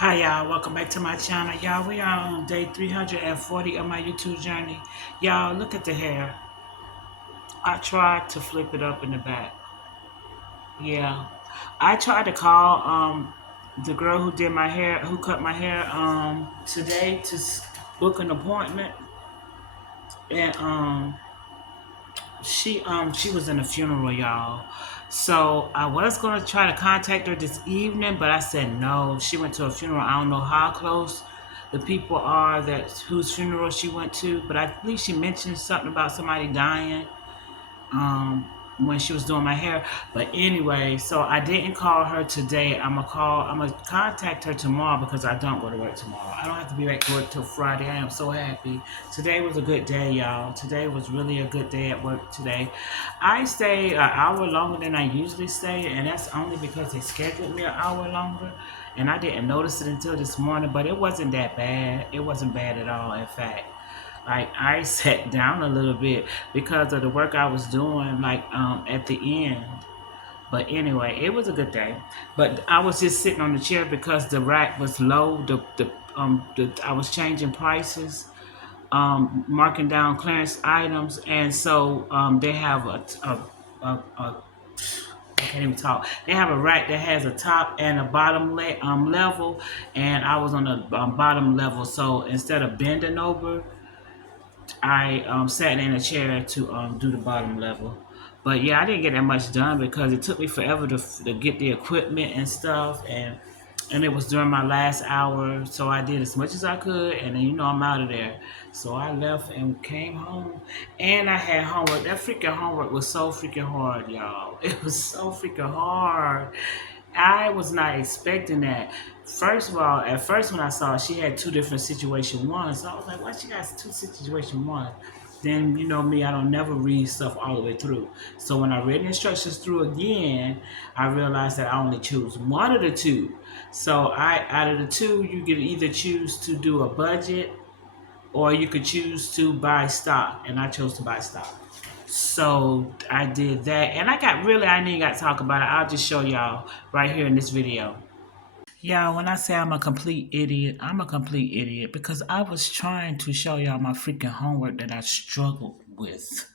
Hi y'all, welcome back to my channel. Y'all, we are on day 340 of my YouTube journey. Y'all, look at the hair. I tried to flip it up in the back. Yeah. I tried to call the girl who did my hair, who cut my hair today to book an appointment. And she was in a funeral, y'all. So I was gonna try to contact her this evening, but I said no. She went to a funeral. I don't know how close the people are that whose funeral she went to, but I believe she mentioned something about somebody dying um, when she was doing my hair. But anyway, so I didn't call her today. I'm gonna contact her tomorrow because I don't go to work tomorrow. I don't have to be back to work till Friday. I am so happy. Today was a good day, y'all. Today was really a good day at work today. I stayed an hour longer than I usually stay, and that's only because they scheduled me an hour longer. And I didn't notice it until this morning, but it wasn't that bad. It wasn't bad at all, in fact. Like I sat down a little bit because of the work I was doing, like at the end. But anyway, it was a good day. But I was just sitting on the chair because the rack was low. I was changing prices, marking down clearance items, and so they have a I can't even talk. They have a rack that has a top and a bottom level, and I was on the bottom level. So instead of bending over, I sat in a chair to do the bottom level. But yeah, I didn't get that much done because it took me forever to get the equipment and stuff, and it was during my last hour, so I did as much as I could, and then I'm out of there. So I left and came home, and I had homework. That freaking homework was so freaking hard, y'all. It was so freaking hard. I was not expecting that. First of all, at first when I saw it, she had two different situation ones. So I was like, why she got two situation ones? Then you know me, I don't never read stuff all the way through. So when I read the instructions through again, I realized that I only choose one of the two. So I out of the two, you could either choose to do a budget or you could choose to buy stock, and I chose to buy stock. So I did that, and I ain't even got to talk about it. I'll just show y'all right here in this video. Yeah, when I say I'm a complete idiot, I'm a complete idiot because I was trying to show y'all my freaking homework that I struggled with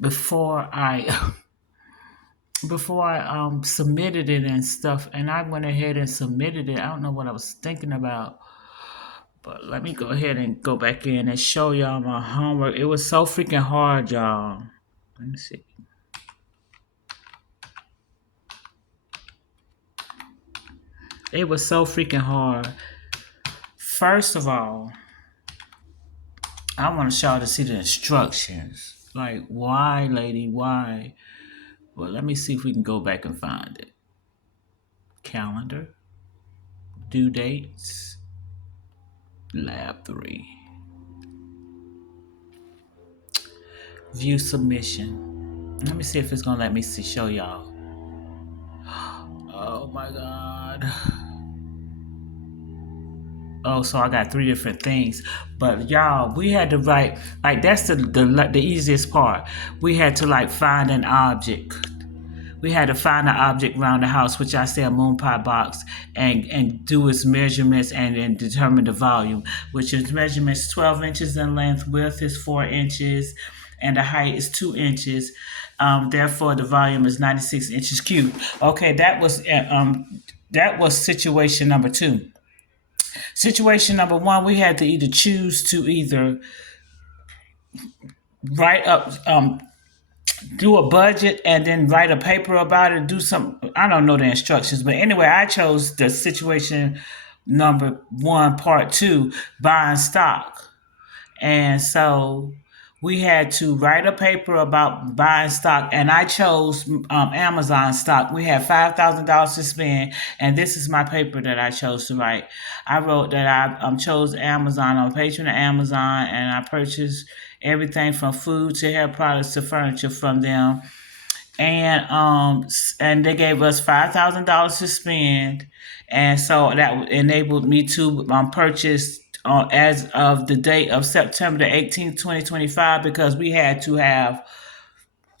before I before I submitted it and stuff, and I went ahead and submitted it. I don't know what I was thinking about, but let me go ahead and go back in and show y'all my homework. It was so freaking hard, y'all. Let me see. It was so freaking hard. First of all, I want y'all to see the instructions. Like, why, lady, why? Well, let me see if we can go back and find it. Calendar, due dates, lab 3. View submission. Let me see if it's gonna let me show y'all. Oh my god. Oh, so I got 3 different things. But y'all, we had to write, like, that's the easiest part. We had to like find an object. We had to find an object around the house, which I say a moon pie box, and do its measurements and determine the volume, which is measurements 12 inches in length, width is 4 inches, and the height is 2 inches. Therefore, the volume is 96 inches cubed. Okay, that was situation number 2. Situation number 1, we had to either choose to either write up do a budget and then write a paper about it, do some, I don't know the instructions, but anyway, I chose the situation number 1, part 2, buying stock. And so we had to write a paper about buying stock, and I chose Amazon stock. We had $5,000 to spend, and this is my paper that I chose to write. I wrote that I chose Amazon. I'm a patron of Amazon, and I purchased everything from food to hair products to furniture from them. And they gave us $5,000 to spend, and so that enabled me to purchase as of the date of September the 18th, 2025, because we had to have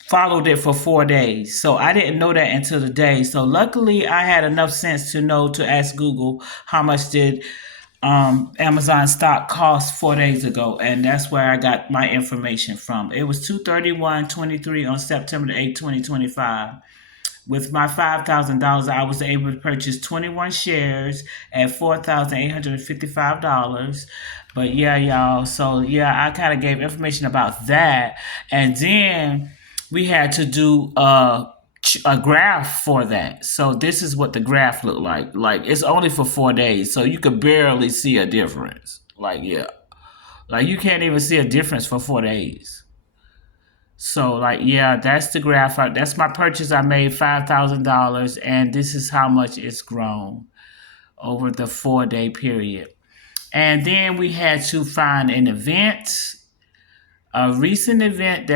followed it for 4 days. So I didn't know that until the day. So luckily, I had enough sense to know to ask Google how much did Amazon stock cost 4 days ago, and that's where I got my information from. It was 231.23 on September the 8th, 2025. With my $5,000, I was able to purchase 21 shares at $4,855. But yeah, y'all. So yeah, I kind of gave information about that, and then we had to do a graph for that. So this is what the graph looked like. Like it's only for 4 days, so you could barely see a difference. Like yeah, like you can't even see a difference for 4 days. So like yeah, that's the graph. That's my purchase. I made $5,000, and this is how much it's grown over the 4 day period. And then we had to find an event, a recent event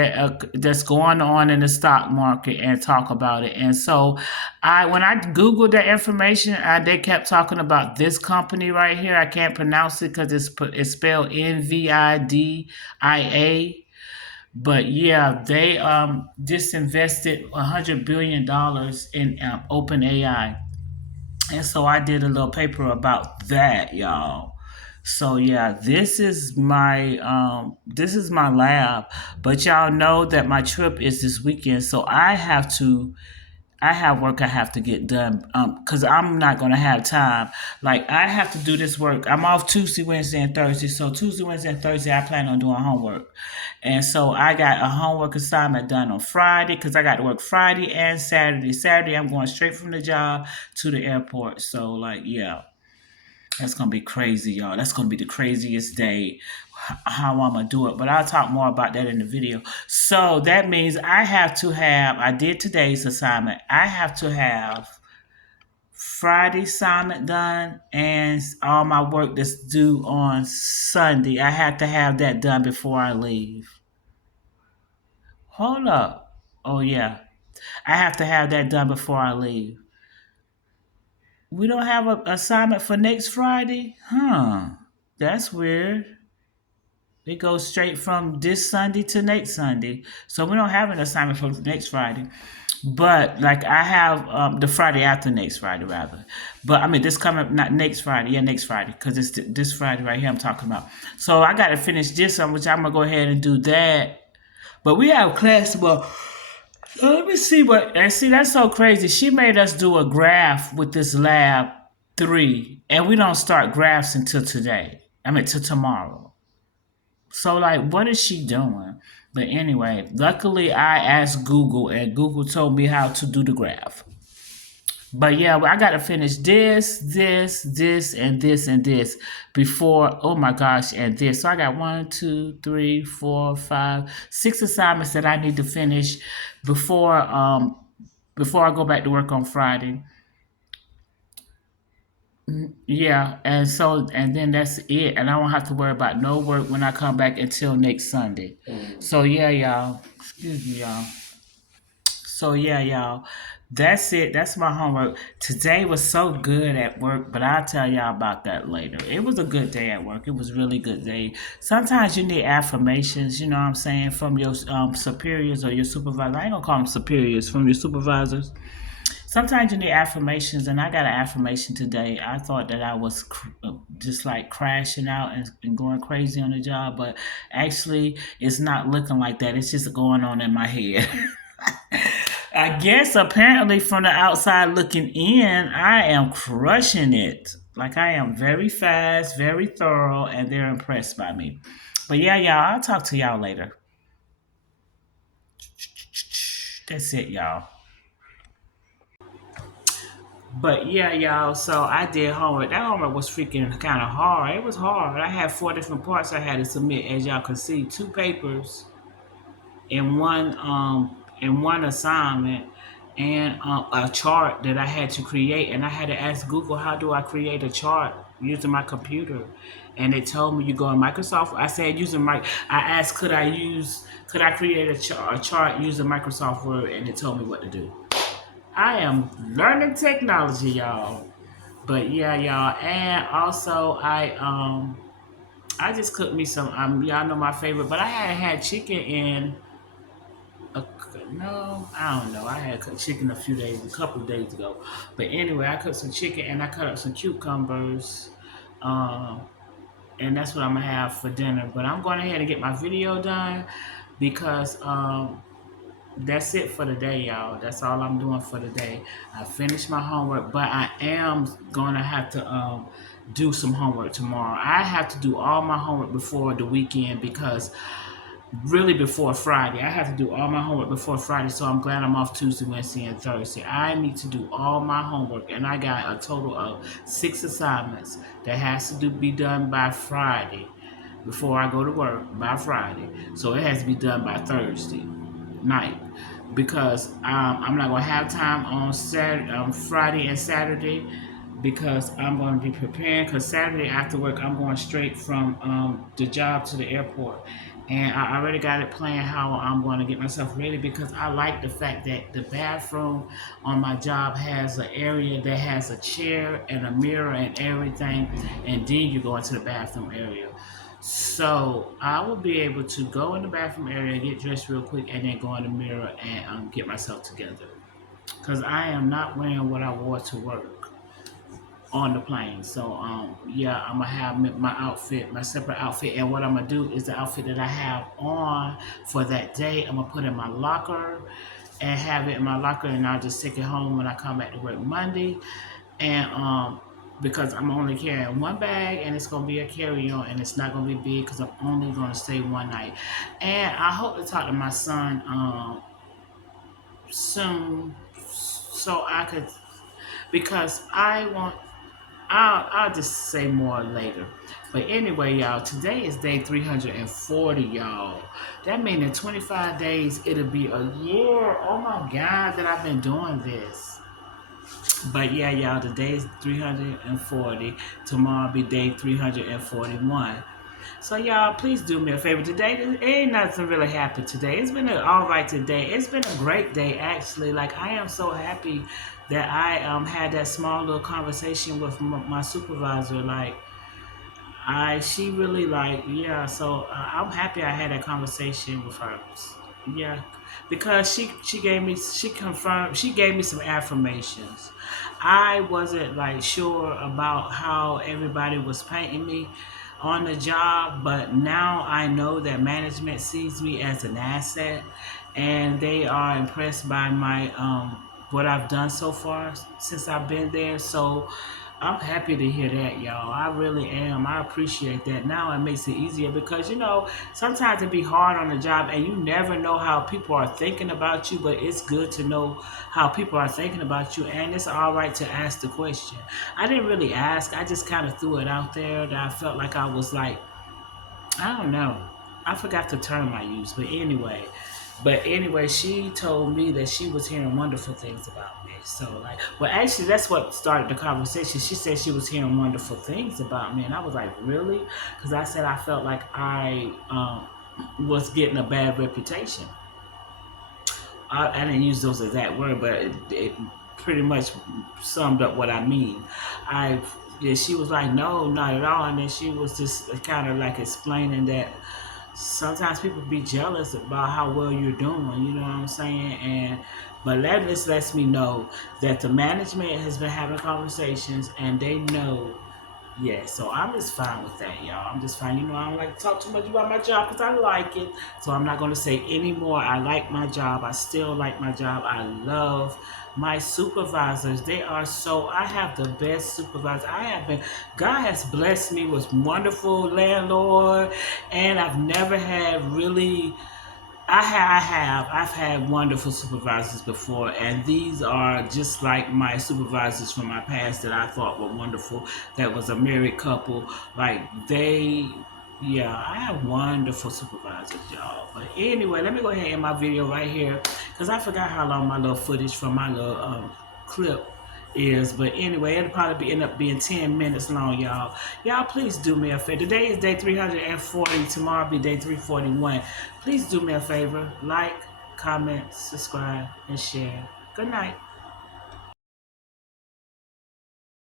that's going on in the stock market, and talk about it. And so, when I googled that information, they kept talking about this company right here. I can't pronounce it because it's spelled NVIDIA. But yeah, they just invested $100 billion in OpenAI, and so I did a little paper about that, y'all. So yeah, this is my lab, but y'all know that my trip is this weekend, so I have work I have to get done because I'm not going to have time. Like, I have to do this work. I'm off Tuesday, Wednesday, and Thursday. So, Tuesday, Wednesday, and Thursday, I plan on doing homework. And so, I got a homework assignment done on Friday because I got to work Friday and Saturday. Saturday, I'm going straight from the job to the airport. So, like, yeah. That's gonna be crazy, y'all. That's gonna be the craziest day. How I'm gonna do it, but I'll talk more about that in the video. So that means I have to have. I did today's assignment. I have to have Friday assignment done and all my work that's due on Sunday. I have to have that done before I leave. Hold up. Oh yeah, I have to have that done before I leave. We don't have an assignment for next Friday, huh? That's weird. It goes straight from this Sunday to next Sunday. So we don't have an assignment for next Friday. But like I have the Friday after next Friday rather. But I mean this coming not next Friday, yeah, next Friday because it's this Friday right here I'm talking about. So I got to finish this one, which I'm gonna go ahead and do that. But we have class about. Let me see what and see that's so crazy. She made us do a graph with this lab 3, and we don't start graphs until today. I mean, till tomorrow. So like, what is she doing? But anyway, luckily I asked Google, and Google told me how to do the graph. But yeah, I got to finish this, and this, and this before. Oh my gosh, and this. So I got 1, 2, 3, 4, 5, 6 assignments that I need to finish before before I go back to work on Friday. Yeah, and then that's it, and I don't have to worry about no work when I come back until next Sunday. So yeah, y'all. Excuse me, y'all. So yeah, y'all. That's it. That's my homework. Today was so good at work, but I'll tell y'all about that later. It was a good day at work. It was a really good day. Sometimes you need affirmations, you know what I'm saying, from your superiors or your supervisors. I ain't gonna call them superiors, from your supervisors. Sometimes you need affirmations, and I got an affirmation today. I thought that I was just like crashing out and going crazy on the job, but actually, it's not looking like that. It's just going on in my head. I guess apparently from the outside looking in, I am crushing it. Like I am very fast, very thorough, and they're impressed by me. But yeah, y'all, I'll talk to y'all later. That's it, y'all. But yeah, y'all, so I did homework. That homework was freaking kind of hard. It was hard. I had 4 different parts I had to submit, as y'all can see, 2 papers in one assignment, and a chart that I had to create. And I had to ask Google, how do I create a chart using my computer? And it told me you go in Microsoft. I said using my. I asked could I create a chart using Microsoft Word, and it told me what to do. I am learning technology, y'all. But yeah, y'all, and also I just cooked me some y'all know my favorite, but I hadn't had chicken in No, I don't know. I had cooked chicken a couple of days ago. But anyway, I cooked some chicken and I cut up some cucumbers. Um, and that's what I'm gonna have for dinner. But I'm going ahead and get my video done because that's it for the day, y'all. That's all I'm doing for the day. I finished my homework, but I am gonna have to do some homework tomorrow. I have to do all my homework before the weekend because really before Friday. I have to do all my homework before Friday, so I'm glad I'm off Tuesday, Wednesday, and Thursday. I need to do all my homework, and I got a total of 6 assignments that has to be done by Friday before I go to work by Friday. So it has to be done by Thursday night because I'm not gonna have time on Saturday, Friday and Saturday because I'm going to be preparing. Because Saturday after work, I'm going straight from the job to the airport, and I already got it planned how I'm going to get myself ready because I like the fact that the bathroom on my job has an area that has a chair and a mirror and everything, and then you go into the bathroom area. So I will be able to go in the bathroom area, get dressed real quick, and then go in the mirror and get myself together. Because I am not wearing what I wore to work on the plane. So yeah, I'm gonna have my outfit, my separate outfit, and what I'm gonna do is the outfit that I have on for that day, I'm gonna put in my locker and have it in my locker, and I'll just take it home when I come back to work Monday. And because I'm only carrying one bag and it's gonna be a carry-on and it's not gonna be big because I'm only gonna stay one night. And I hope to talk to my son soon so I could because I want I'll just say more later. But anyway, y'all, today is day 340, y'all. That means in 25 days, it'll be a year. Oh my God, that I've been doing this. But yeah, y'all, today is 340. Tomorrow be day 341. So y'all, please do me a favor. Today, ain't nothing really happened today. It's been an all right today. It's been a great day actually. Like I am so happy that I had that small little conversation with my supervisor. Like she really like yeah. So I'm happy I had that conversation with her. Yeah, because she gave me some affirmations. I wasn't like sure about how everybody was painting me on the job, but now I know that management sees me as an asset, and they are impressed by my what I've done so far since I've been there. So I'm happy to hear that, y'all. I really am. I appreciate that. Now it makes it easier because sometimes it be hard on the job and you never know how people are thinking about you, but it's good to know how people are thinking about you, and it's all right to ask the question. I didn't really ask. I just kind of threw it out there that I felt like I was like, I don't know. I forgot the term I used, but anyway, she told me that she was hearing wonderful things about me. So like, well, actually, that's what started the conversation. She said she was hearing wonderful things about me, and I was like, really? Because I said I felt like I was getting a bad reputation. I didn't use those exact word, but it pretty much summed up what I mean. I Yeah, she was like, no, not at all, and then she was just kind of like explaining that sometimes people be jealous about how well you're doing. You know what I'm saying? But that just lets me know that the management has been having conversations and they know. Yeah, so I'm just fine with that, y'all. I'm just fine. I don't like to talk too much about my job because I like it. So I'm not going to say anymore. I like my job. I still like my job. I love my supervisors. I have the best supervisors. God has blessed me with wonderful landlord, and I've never had really I've had wonderful supervisors before, and these are just like my supervisors from my past that I thought were wonderful. That was a married couple. Like yeah, I have wonderful supervisors, y'all. But anyway, let me go ahead and end my video right here because I forgot how long my little footage from my little clip is. But anyway, it'll probably end up being 10 minutes long, y'all. Y'all, please do me a favor. Today is day 340. Tomorrow will be day 341. Please do me a favor. Like, comment, subscribe, and share. Good night.